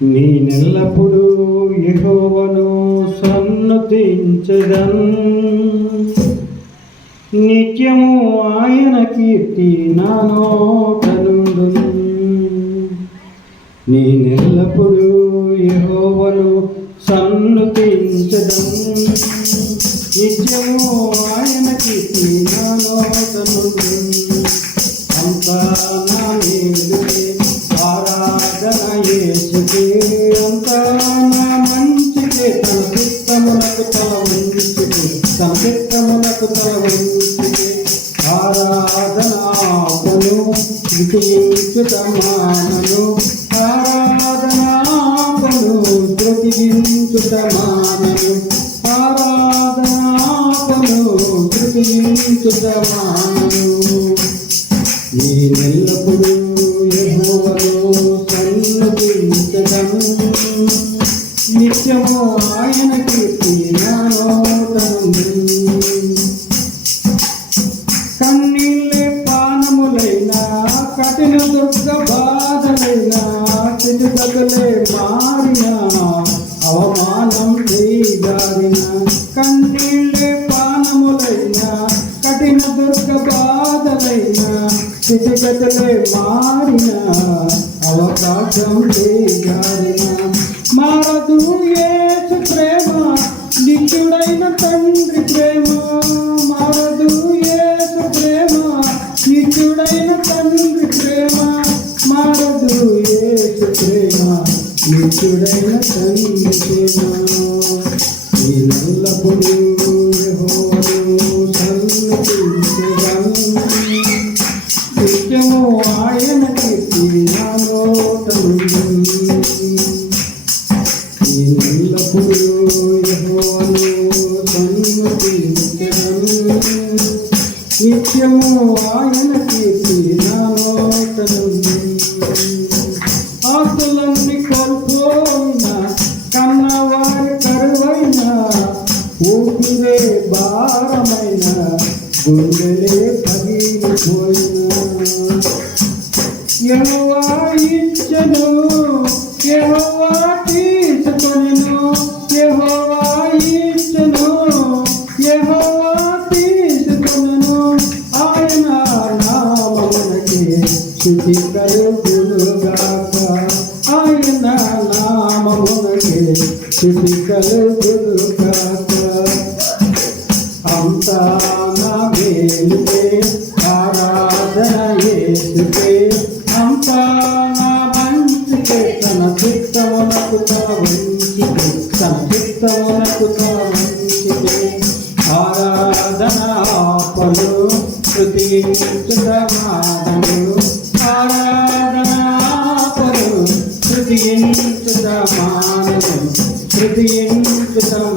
నేనెల్లప్పుడూ యెహోవాను సన్నుతించెదన్, నిత్యము ఆయన కీర్తి నా నోట నుండును. నేనెల్లప్పుడూ యెహోవాను సన్నుతించెదన్, నిత్యము ఆయన కీర్తి నా నోట నుండును. అంతా నా మేలుకే ఆరాధన యేసుకే, అంతా నా మంచికే, తన చిత్తములకు తల వంచుకే, తన చిత్తములకు తల వంచుకే. ఆరాధనాపను స్తుతించుటమానను, ఆరాధనాపను స్తుతించుటమానను, ఆరాధనాపను స్తుతించుటమానను. నేనెల్లప్పుడూ యెహోవాను సన్నుతించెదను, నిత్యము ఆయన కీర్తి నా నోట నుండును. కన్నీళ్ళే పానములైనా, కఠిన దుర్గ బాధలైనా, స్థితిగతులే మారిన, అవమానం చేయారిన. కన్నీళ్ళే పానములైనా, కఠిన దుర్గ బాధలైనా, స్థితిగతులే మారిన, అవకాశం చేయారిన. మారదు యేసు ప్రేమ, నిత్యుడైన తండ్రి ప్రేమ. మారదు యేసు ప్రేమ, నిత్యుడైన తండ్రి ప్రేమ. మారదు యేసు ప్రేమ, నిత్యుడైన తండ్రి ప్రేమ. నేనెల్లప్పుడూ యెహోవాను సన్నుతించెదన్, నిత్యము ఆయన కీర్తి నా నోట నుండును. నేనెల్లప్పుడూ యెహోవాను సన్నుతించెదన్, నిత్యము ఆయన కీర్తి నా నోట నుండును. ఆస్తులన్నీ కోల్పోయినా, కన్నవారి కరువైన, ఊపిరే భారమైన, గుండెలే పగిలిపోయిన. యెహోవా ఇచ్చెను, యెహోవా తీసుకొనెను, యెహోవా ఇచ్చెను, యెహోవా తీసుకొనెను. ఆయన నామమునకే స్తుతి కలుగునుగాక, ఆయన నామమునకే స్తుతి కలుగునుగాక. అంతా నా మేలుకే ఆరాధన యేసుకే, అంతా నా మంచికే, తన చిత్తమునకు తల వంచికే, తన చిత్తమునకు తల వంచికే. ఆరాధనాపను స్తుతించుటమానను, ఆరాధనాపను స్తుతించుటమానను, స్తుతించుటమానను.